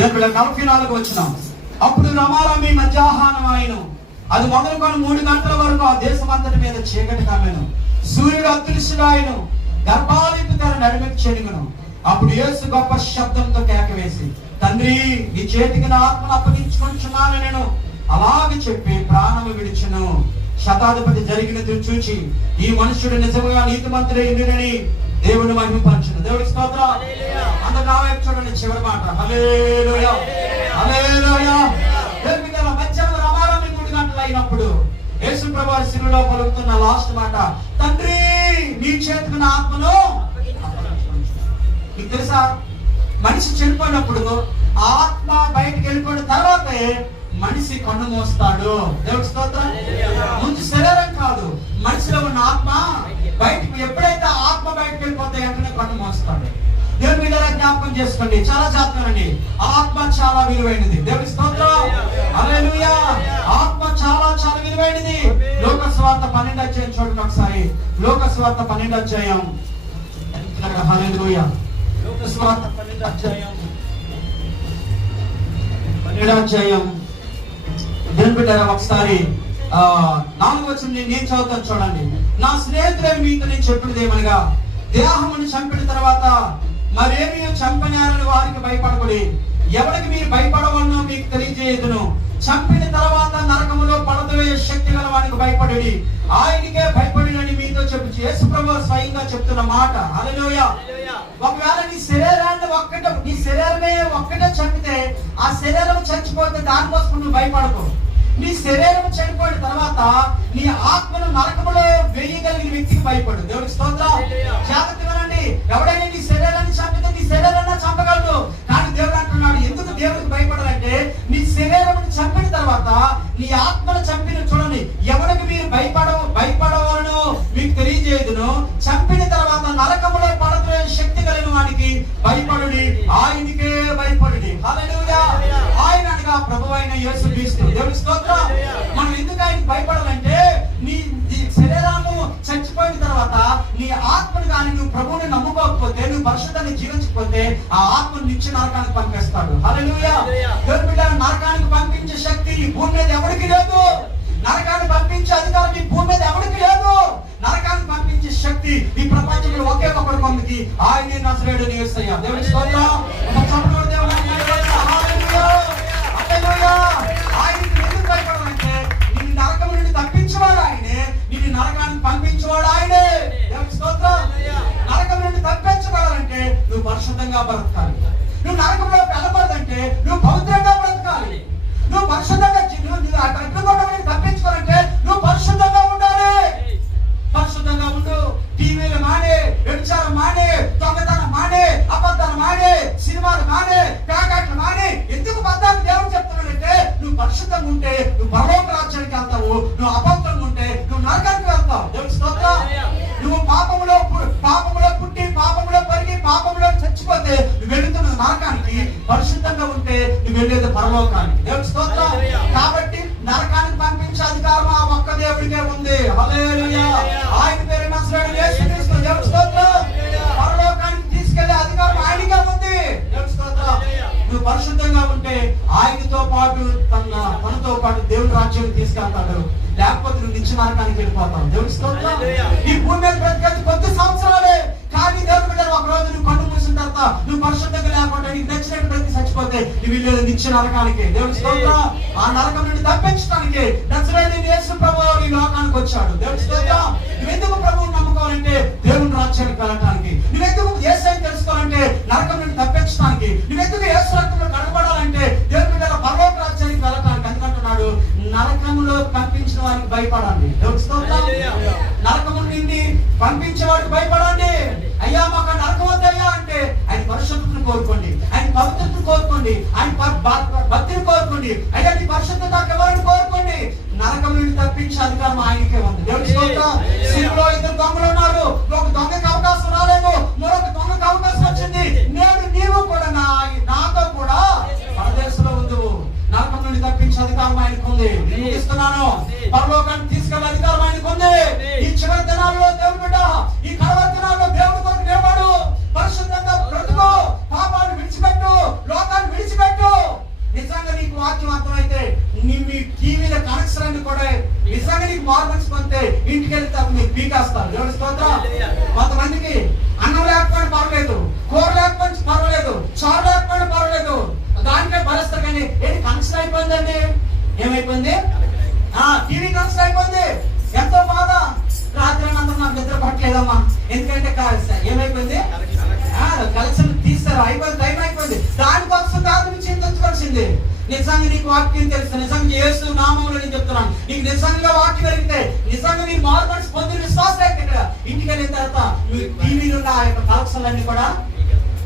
దేవుడు 44 వచ్చినాం. అప్పుడు రమారమి మధ్యాహ్నం ఆయన, అది మొదలుకొని 3 గంటల వరకు ఆ దేశం అంతటి మీద చీకటి కమ్మెను, సూర్యుడు అదృశ్యుడాయను, గర్భాలిపి తన నడిమికి చెడుగును. అప్పుడు యేసు గొప్ప శబ్దంతో కేకవేసి, తండ్రి నీ చేతికి నా ఆత్మను అప్పగించుకుంటున్నాను నేను అలాగే చెప్పి ప్రాణము విడిచును. శతాధిపతి జరిగినది చూచి ఈ మనుషుడు నిజముగా నీతిమంతుడే ఇండునని దేవుని మహిమపరచును. దేవుడికి స్తోత్రం. అందరూ నా వైపు చూడండి. చివరి మాట హల్లెలూయా హల్లెలూయా. మధ్యాహ్నం రమారమి 3 గంటలు అయినప్పుడు యేసు ప్రభువు శిలువలో పలుకుతున్న లాస్ట్ మాట, తండ్రి నీ చేతికి నా ఆత్మను. మీకు తెలుసా, మనిషి చనిపోయినప్పుడు ఆత్మ బయటికి వెళ్ళిపోయిన తర్వాతే మనిషి కన్ను మోస్తాడు. దేవుడి స్తోత్రం. ముందు శరీరం కాదు, మనిషిలో ఉన్న ఆత్మ బయటకు, ఎప్పుడైతే ఆత్మ బయటకు వెళ్ళిపోతే వెంటనే కన్ను మోస్తాడు. దేవుడి మీద జ్ఞాపకం చేసుకోండి, చాలా జాగ్రత్తగా. ఆత్మ చాలా విలువైనది. దేవుడి స్తోత్రం. హల్లెలూయా. ఆత్మ చాలా చాలా విలువైనది. లోక సువార్త 12 అధ్యాయం చూడండి ఒకసారి. లోక సువార్త 12 అధ్యాయం. హల్లెలూయా. లోక సువార్త 12 అధ్యాయం దేవుని బిడ్డలారా ఒకసారి 4వ వచనం నేను చదువుతాను చూడండి. నా స్నేహితులను మీతో నేను చెప్పినది ఏమనగా, దేహమును చంపిన తర్వాత మరేమీ చంపనేరని వారికి భయపడకుడి. ఎవరికి మీరు భయపడవలనో మీకు తెలియజేయదును. చంపిన తర్వాత నరకములో పడదోయే శక్తి గల వానికి భయపడి ఆయనకే భయపడినని మీతో చెప్పు. యేసు ప్రభువు స్వయంగా చెప్తున్న మాట. హల్లెలూయా. ఒకవేళ నీ శరీరమే ఒక్కటే చంపితే, ఆ శరీరం చచ్చిపోతే దానికోసం నువ్వు భయపడకు. నీ శరీరం చనిపోయిన తర్వాత నీ ఆత్మను నరకములో వేయగలిగిన వ్యక్తికి భయపడు. దేవుడికి స్తోత్రం. జాగ్రత్తగా రండి. ఎవడైనా నీ శరీరాన్ని చంపితే నీ శరీరాన్ని చంపగలడు. కానీ దేవుడు అంటున్నాడు, ఎందుకు దేవుడికి భయపడాలంటే, నీ శరీరం చంపిన తర్వాత నీ ఆత్మను చంపిన చూడండి. ఎవరికి మీరు భయపడవలను మీకు తెలియజేయదును. చంపిన తర్వాత నరకములో పడద్రోయే శక్తి కలిగిన వానికి భయపడుడి, ఆయనకే భయపడుడి. హల్లెలూయా. ఆయన అనగా ప్రభువైన యేసుక్రీస్తు. దేవుడి స్తోత్రం. మనం ఎందుకు ఆయనకి భయపడాలంటే, నీ శరీరము చచ్చిపోయిన తర్వాత నీ ఆత్మను కానీ నువ్వు ప్రభువుని నమ్ముకోకపోతే, నువ్వు పరిశుద్ధాన్ని జీవించకపోతే ఆ ఆత్మను నిత్య నరకానికి పంపిస్తాడు. హల్లెలూయా. దేవుని బిడ్డలను నరకానికి పంపించే శక్తి ఈ భూమి మీద ఎవరికి లేదు. నరకాన్ని పంపించే అధికారం ఈ భూమి మీద ఎవరికి లేదు. నరకాన్ని పంపించే శక్తి ఈ ప్రపంచంలో ఒకే ఒకటి మందికి, ఆయనే నజరేయుడైన యేసయ్య. దేవుని స్తోత్రం. ఆయనకి ఎందుకు భయపడాలంటే, నిన్ను నరకం నుండి తప్పించేవాడు ఆయనే, నిన్ను నరకానికి పంపించేవాడు ఆయనే. దేవుని స్తోత్రం. నరకం నుండి తప్పించబడాలంటే నువ్వు పరిశుద్ధంగా బ్రతకాలి. నువ్వు నరకంలో వెళ్ళబడదంటే నువ్వు పవిత్రంగా బ్రతకాలి. నువ్వు పరిశుద్ధంగా తప్పించుకోవాలంటే నువ్వు పరిశుద్ధంగా ఉండాలి. పరిశుద్ధంగా ఉండు. టీవీలు మానే, వ్యభిచారం మానే, దొంగతనం మానే, అబద్ధాలు మానే, సినిమాలు మానే, ప్యాకెట్లు మానే. ఎందుకు బద్దాన్ని దేవుడు చెప్తున్నాడంటే, నువ్వు పరిశుద్ధంగా ఉంటే నువ్వు పరలోక రాజ్యానికి వెళ్తావు. నువ్వు అబద్ధంగా ఉంటే నువ్వు నరకానికి వెళ్తావు. దేవుని స్తోత్రం. నువ్వు పాపములో పుట్టి పాపములో పెరిగి పాపములో చచ్చిపోతే నువ్వు వెళుతున్న నరకానికి. పరిశుద్ధంగా ఉంటే నువ్వు వెళ్ళేది పరలోకానికి. దేవుని స్తోత్రం. కాబట్టి నరకానికి పంపించే అధికారం ఆ ఒక్క దేవుడికే ఉంది. హల్లెలూయా. ఆయన పేరు నజరేయుడైన యేసుక్రీస్తు. దేవుని స్తోత్రం. పరలోకానికి తీసుకెళ్లే అధికారం ఆయనకే ఉంది. దేవుని స్తోత్రం. నువ్వు పరిశుద్ధంగా ఉంటే ఆయనతో పాటు తనతో పాటు దేవుని రాజ్యానికి తీసుకెళ్తాడు. లేకపోతే నువ్వు నిత్య నరకానికి వెళ్ళిపోతావు. దేవుని స్తోత్రం. ఈ భూమి మీద బ్రతికేది కొద్ది సంవత్సరాలే. కానీ దేవుని బిడ్డలు ఒక రోజు నువ్వు కన్ను మూసిన తర్వాత నువ్వు పరిశుద్ధంగా లేకుండా నీకు నచ్చినట్టు బ్రతికి చచ్చిపోతే నువ్వు వెళ్ళేది నిత్య నరకానికి. దేవుని స్తోత్రం. ఆ నరకం నుండి తప్పించడానికి నజరేయుడైన యేసు ప్రభువు ఈ లోకానికి వచ్చాడు. దేవుని స్తోత్రం. నువ్వెందుకు ప్రభువుని నమ్ముకోవాలంటే దేవుని రాజ్యానికి వెళ్ళటానికి. నువ్వెందుకు యేసయ్యని తెలుసుకోవాలంటే నరకం నుండి తప్పించడానికి. నువ్వెందుకు యేసు రక్తంలో కడగబడాలంటే దేవుని బిడ్డల పరలోక రాజ్యానికి వెళ్ళటానికి. అందుకంటున్నాడు, నరకములో పంపించిన వారికి భయపడండి. దేవుని స్తోత్రం. నరకము నుండి పంపించేవాడికి భయపడండి. అయ్యా మాకు నరకం వద్దయ్యా అంటే ఆయన పరిశుద్ధతను కోరుకోండి, ఆయన పవిత్రతను కోరుకోండి, ఆయన భక్తిని కోరుకోండి. అయ్యా నీ పరిశుద్ధత ఎవరిని కోరుకోండి. నరకం నుండి తప్పించే అధికారం ఆయనకే ఉంది. దేవుని స్తోత్రం. సిలువలో 2 దొంగలు ఉన్నారు. ఒక దొంగకి అవకాశం రాలేదు, మరొక దొంగకి అవకాశం వచ్చింది. నేడు నీవు కూడా నాతో కూడా పరదేశంలో ఉందువు. నరకం నుండి తప్పించే అధికారం ఆయనకు ఉంది. నేను ఇస్తున్నాను. పరలోకాన్ని తీసుకెళ్లే అధికారం ఆయనకు ఉంది. ఈ చివరి దినాల్లో దేవుని బిడ్డ, ఈ కడవరి దినాల్లో దేవుడి కొరకు నిలబడు. పరిశుద్ధంగా బ్రతుకు. పాపాన్ని విడిచిపెట్టు, లోకాన్ని విడిచిపెట్టు. కొంతమందికి అన్నం లేకపోయినా పర్వాలేదు, కూర లేకపోయినా పర్వాలేదు, చారు లేకపోయినా పర్వాలేదు, దానికే భరిస్తారు. కానీ ఏంటి కనెక్షన్ అయిపోయిందండి? ఏమైపోయింది? టీవీ కనెక్షన్ అయిపోయింది. ఎంతో బాధ. రాత్రి అందరూ నాకు నిద్ర పట్టలేదమ్మా, ఎందుకంటే ఏమైపోయింది? కలెక్షన్ తీస్తారు, అయిపోయింది, టైం అయిపోయింది. దానికోసం కాదు నువ్వు చింతించవలసింది. నిజంగా నీకు వాక్యం తెలుసు, నిజంగా యేసు నామములో నేను చెప్తున్నాను, నీకు నిజంగా వాక్యం జరిగితే, నిజంగా నీ మారు మనసు పొందిన విశ్వాసం అయితే ఇక్కడ ఇంటికి వెళ్ళిన తర్వాత నువ్వు టీవీలో ఉన్న ఆ యొక్క కలెక్షన్లన్నీ కూడా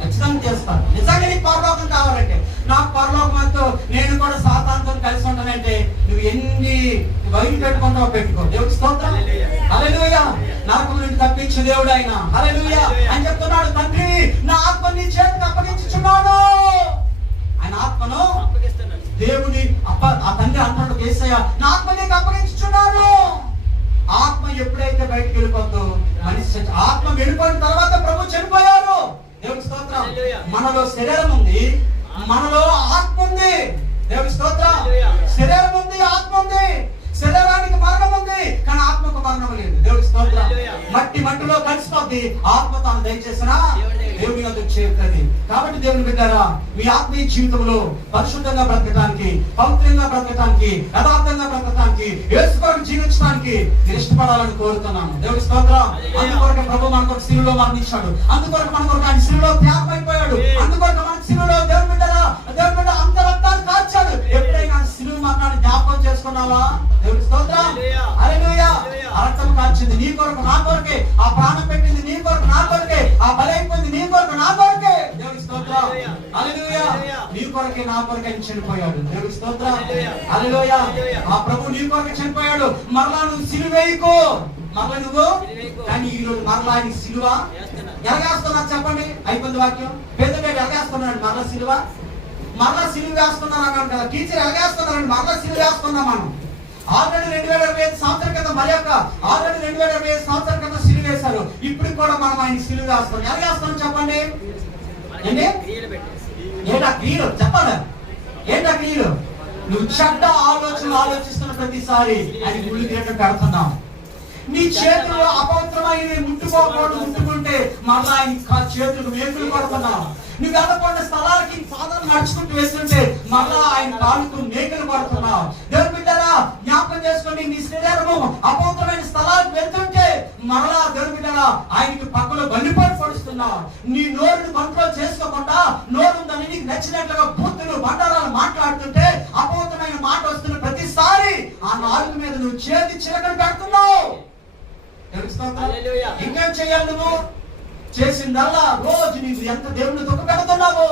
ఖచ్చితంగా చేస్తాను. నిజంగా నీకు పరలోకం కావాలంటే, నాకు పరలోకంతో నేను కూడా సాతానుతో కలిసి ఉంటానంటే నువ్వు ఎన్ని వైలు పెట్టుకుంటావో పెట్టుకో. దేవుడి స్తోత్రం, హల్లెలూయా. నరకం నుండి తప్పించు దేవుడు ఆయన, హల్లెలూయా అని చెప్తున్నాడు. తండ్రి, నా ఆత్మ నీ చేతికి అప్పగించుచున్నాను. ఆయన ఆత్మను దేవుని ఆ తండ్రి అంటాడు, యేసయ్య నా ఆత్మ నీకు అప్పగించుచున్నాను. ఆత్మ ఎప్పుడైతే బయటకు వెళ్ళిపోతుందో మనిషి, ఆత్మ వెళ్ళిపోయిన తర్వాత ప్రభు చనిపోయారు. దేవుడి స్తోత్రం. మనలో శరీరం ఉంది, మనలో ఆత్మ ఉంది. దేవుడి స్తోత్రం. శరీరం ఉంది, ఆత్మ ఉంది. శరీరానికి మరణం ఉంది, కానీ ఆత్మకు మరణం లేదు. దేవుడి స్తోత్రం. మట్టిలో కలిసిపోద్ది, ఆత్మ తాను దయచేసిన దేవుని వద్దకు చేరుతుంది. కాబట్టి దేవుని బిడ్డారా, మీ ఆత్మీయ జీవితంలో పరిశుద్ధంగా బ్రతకడానికి, పవిత్రంగా బ్రతకడానికి, యథార్థంగా బ్రతకడానికి, యేసుకొరకు జీవించడానికి ఇష్టపడాలని కోరుతున్నాను. దేవుడి స్తోత్రం. అందుకొరకు ప్రభు మన కొరకు శిలువలో మరణించాడు, అందుకొరకు మన కొరకు ఆయన శిలువలో త్యాగం అయిపోయాడు, అందుకొరకు మన శిలువలో దేవుని బిడ్డరా, దేవుని బిడ్డ అంత రక్తాన్ని కార్చాడు. ఎప్పుడైనా శిలువ మరణాన్ని జ్ఞాపకం చేసుకున్నావా? దేవుడి స్తోత్రం, హల్లెలూయా. ఆ రక్తం కార్చింది నీ కొరకు, నా కొరకే. ఆ ప్రాణం పెట్టింది నీ కొరకు, నా కొరకే. ఆ బలైపోయింది నీ కొరకు, నా కొరకే. దేవుడి స్తోత్రం, హల్లెలూయా. నీ కొరకే, నా కొరకే చనిపోయాడు. దేవుడి స్తోత్రం, హల్లెలూయా. ఆ ప్రభు నీ కొరకే చనిపోయాడు. మరలా నువ్వు సిలువ వేయకు, మరలా నువ్వు. కానీ ఈ రోజు మరలా ఆయన సిలువ ఎలాగేస్తున్నారు చెప్పండి? అయిపోయింది వాక్యం. పేదపేట ఎలాగేస్తున్నాడు? మరలా సిలువ వేస్తున్నారు అన్నాడు కదా. టీచర్ ఎలాగేస్తున్నారండి? మరలా సిలువ వేస్తున్నాం మనం. ఆల్రెడీ 2025 సంవత్సరాల క్రితం మరి యొక్క ఆల్రెడీ 2025 సంవత్సరాల క్రితం సిలువ వేశారు. ఇప్పుడు కూడా మనం ఆయన సిలువ వేస్తాం. ఎలా వేస్తాం చెప్పండి? ఏంటా క్రియలు? చెప్పాలి, ఏంటా క్రియలు? నువ్వు చెడ్డ ఆలోచిస్తున్న ప్రతిసారి ఆయన గుళ్ళు కిరీటం పెడుతున్నావు. నీ చేతులు అపవిత్రమైన ముట్టుకుంటే మళ్ళా ఆయన చేతులకు మేకులు కొడుతున్నావు. నువ్వు వెళ్ళకుండా స్థలాలకి సాధారణ నడుచుకుంటూ వేస్తుంటే మళ్ళా ఆయన కాళ్ళకు మేకులు పడుతున్నావు. దేవుని బిడ్డరా, జ్ఞాపకం చేసుకుని నీ శరీరము అపవిత్రమైన స్థలాలకు వెళ్తుంటే మరలా దేవుని బిడ్డరా ఆయనకి పక్కలో బలిపాటు పడుస్తున్నావు. నీ నోరుని కంట్రోల్ చేసుకోకుండా నోరు ఉందని నీకు నచ్చినట్లుగా బూతులు బండారాలు మాట్లాడుతుంటే అపవిత్రమైన మాట వస్తున్న ప్రతిసారి ఆ నాలుగు మీద నువ్వు చేతి చిలకలు పెడుతున్నావు. ఇంకేం చేయాలి? నువ్వు చేసిందల్లా రోజు నీవు ఎంత దేవుని దుఃఖ పెడుతున్నావు.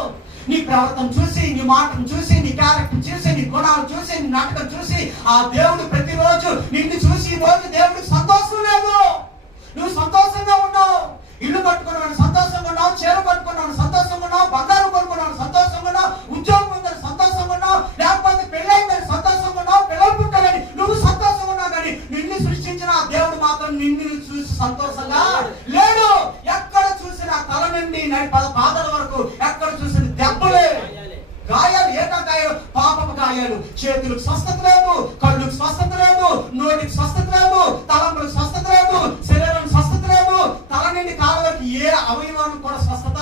నీ ప్రవర్తన చూసి, నీ మాటను చూసి, నీ క్యారెక్టర్ చూసి, నీ గుణాలు చూసి, నీ నాటకం చూసి ఆ దేవుడు ప్రతిరోజు నిన్ను చూసి ఈ రోజు దేవుడికి సంతోషం లేదు. నువ్వు సంతోషంగా ఉన్నావు, ఇల్లు కట్టుకున్నావు సంతోషంగా ఉన్నావు, చీర కట్టుకున్నావు సంతోషంగా ఉన్నావు, బంగారం కొనుక్కున్నావు సంతోషంగా ఉన్నావు, ఉద్యోగం ఉందని సంతోషంగా ఉన్నావు, లేకపోతే పెళ్ళైందని సంతోషంగా ఉన్నావు, పిల్లలు పుట్టాలని నువ్వు సంతోషంగా ఉన్నావు. కానీ నిన్ను సృష్టించిన ఆ దేవుడు మాత్రం నిన్ను చూసి సంతోషంగా లేడు. ఎక్కడ చూసినా తల నుండి పాదాల వరకు ఎక్కడ చూసిన దెబ్బలే, గాయాలు. ఏటా గాయాలు? పాపపు గాయాలు. చేతులకు స్వస్థత లేదు, కళ్ళుకు స్వస్థత లేదు, నోటికి స్వస్థత లేదు, తలంపులకు స్వస్థత లేదు, శరీరానికి స్వస్థత లేదు, తల నుండి కాళ్ళ వరకు ఏ అవయవానికి కూడా స్వస్థత.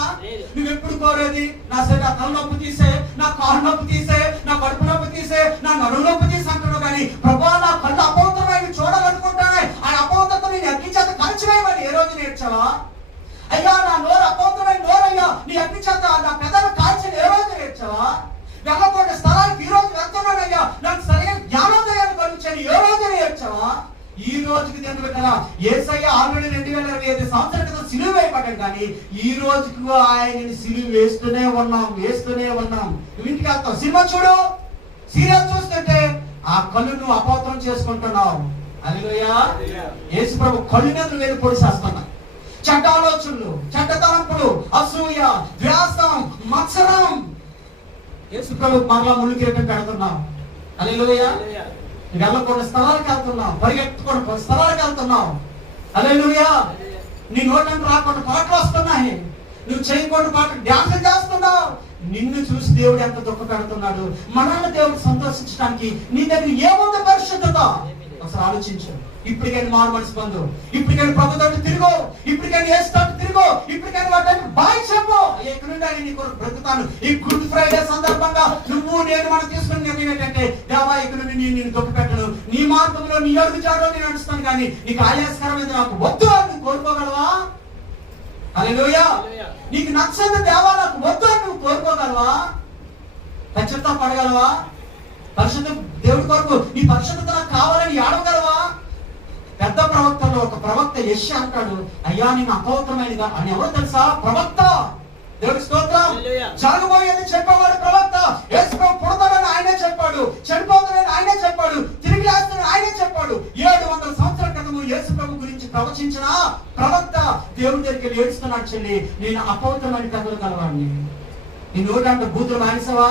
నువ్వు ఎప్పుడు కోరేది? నా తల నొప్పి తీసే, నా కాళ్ళు నొప్పి తీసే, నా కడుపు నొప్పి తీసే, నా నడుము నొప్పి తీసే అంటున్నావు. కానీ ప్రభువా నా కళ్ళు అపవిత్రమైన చూడాలనుకుంటానే ఆ అపవిత్రత నేను అగ్నిచేత కలిసివేయమని ఏ రోజు నేర్చావా? అయ్యా నా నోరు అపవిత్రమైన నోరయ్యా, నీ అగ్నిచేత నా పెదవి కాల్చని ఏ రోజు నేర్చావా? వెళ్ళకుండా స్థలానికి ఈ రోజు వెళ్తున్నానయ్యా, నాకు సరైన జ్ఞానోదయాన్ని కలిగించని ఏ రోజు నేర్చావా? ఈ రోజుకి దేని పెట్టారా? యేసయ్య ఆల్రెడీ 2025 సంవత్సరాల క్రితం సిలువ వేయబడ్డాడు. కానీ ఈ రోజుకి ఆయనని సిలువ వేస్తూనే ఉన్నాం. నువ్వు ఇంటికి వెళ్తావు, సినిమా చూడు, సీరియల్ చూస్తుంటే ఆ కళ్ళు నువ్వు అపవిత్రం చేసుకుంటున్నావు. హల్లెలూయా. యేసు ప్రభు కళ్ళు మీద వేలు పొడిసేస్తున్నా. చెడ్డ ఆలోచనలు, చెడ్డ తలంపులు, అసూయ, ద్వేషం, మత్సరం. యేసు ప్రభు మరలా ముళ్ళు కిరీటం పెడుతున్నావు. హల్లెలూయా. వెళ్ళకుండా స్థలాలకు వెళ్తున్నావు, పరిగెత్తుకుండా స్థలాలకు వెళ్తున్నావు. హల్లెలూయా. నీ నోటంటే రాకుండా పాటలు వస్తున్నాయి, నువ్వు చేయకుండా పాటలు డ్యాన్స్ చేస్తున్నావు. నిన్ను చూసి దేవుడు ఎంత దుఃఖ పెడుతున్నాడు. మనల్ని దేవుడు సంతోషించడానికి నీ దగ్గర ఏముంది? పరిశుద్ధత. అసలు ఆలోచించు. ఇప్పటికైనా మారు మనసు పొందు, ఇప్పటికైనా ప్రభుత్వం తిరుగు, ఇప్పటికైనా ఏ ఇప్పటికైనా వాటిని బాయ్ చెప్పు. ఎక్కడి నుండి నీ కొరకు బ్రతుకుతాను. ఈ గుడ్ ఫ్రైడే సందర్భంగా నువ్వు నేను మనం తీసుకుని నిర్ణయం ఏంటంటే, దేవా ఇక్కడ నుండి నేను దొక్కిపెట్టను, నీ మార్గంలో నీ అడుగు జాడలో నేను నడుస్తాను, కానీ నీకు ఆయాస్కరమైనది నాకు వద్దు అని నువ్వు కోరుకోగలవా? హల్లెలూయా. నీకు నచ్చని దేవా నాకు వద్దు అని నువ్వు కోరుకోగలవా? పశ్చాత్తాప పడగలవా? పరిశుద్ధ దేవుడి కొరకు నీ పరిశుద్ధత నాకు కావాలని ఆడగలవా? పెద్ద ప్రవక్తలో ఒక ప్రవక్త యెషయా అంటాడు, అయ్యా నేను అపవిత్రమైనదా అని. ఎవరు తెలుసా? ప్రవక్త. దేవుడి స్తోత్రం. జరగబోయేది చెప్పేవాడు ప్రవక్త. యేసు పుడతాడని ఆయనే చెప్పాడు, చనిపోతాడని ఆయనే చెప్పాడు, తిరిగి లేస్తాడని ఆయనే చెప్పాడు. 700 సంవత్సరాల క్రితము యేసు ప్రభు గురించి ప్రవచించిన ప్రవక్త దేవుడి దగ్గరికి ఏడుస్తున్నాడు, చెల్లి నేను అపవిత్రమైన కథలు కలవాడిని. నీ నోటంటే బూతులు మానేసావా?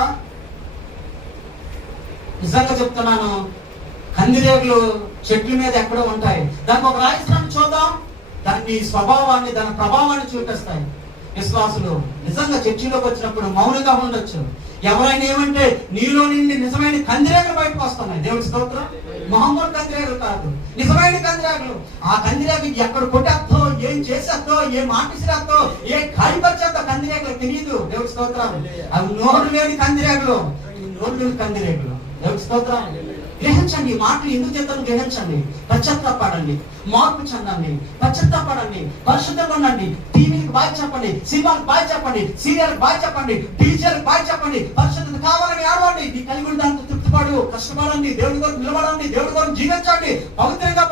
నిజంగా చెప్తున్నాను, కందిరేగులు చెట్ల మీద ఎక్కడో ఉంటాయి. దానికి ఒక రాయిస్తాను చూద్దాం, దాని స్వభావాన్ని దాని ప్రభావాన్ని చూపిస్తాయి. విశ్వాసులు నిజంగా చర్చిలోకి వచ్చినప్పుడు మౌనంగా ఉండొచ్చు. ఎవరైనా ఏమంటే నీలో నుండి నిజమైన కందిరేగులు బయటకు వస్తున్నాయి. దేవుడి స్తోత్రం. మామూలు కందిరేగులు కాదు, నిజమైన కందిరేగులు. ఆ కందిరేగు ఎక్కడ కొట్టేస్తో, ఏం చేసేస్తో, ఏ మాటిసిరేస్తో, ఏ కాడిపరిచేస్తో కందిరేగులు తెలియదు. దేవుడి స్తోత్రం. అవి నోరు లేని కందిరేగులు, నోరు లేని కందిరేగులు. దేవుడి స్తోత్రం. గ్రహించండి, ఈ మాటలు ఎందుకు చేద్దాం గ్రహించండి. పశ్చాత్తాపడండి, మార్పు చెందండి, పశ్చాత్తాపడండి, పరిశుద్ధంగా ఉండండి. టీవీకి బాయ్ చెప్పండి, సినిమాకి బాయ్ చెప్పండి, సీరియల్కి బాయ్ చెప్పండి, టీచర్కి బాయ్ చెప్పండి. పరిశుద్ధత కావాలని ఆడవండి. నీ కలిగి దాంతో తృప్తిపడు, కష్టపడండి, దేవుడి కొరకు నిలబడండి, దేవుడి కొరకు జీవించండి, పవిత్రంగా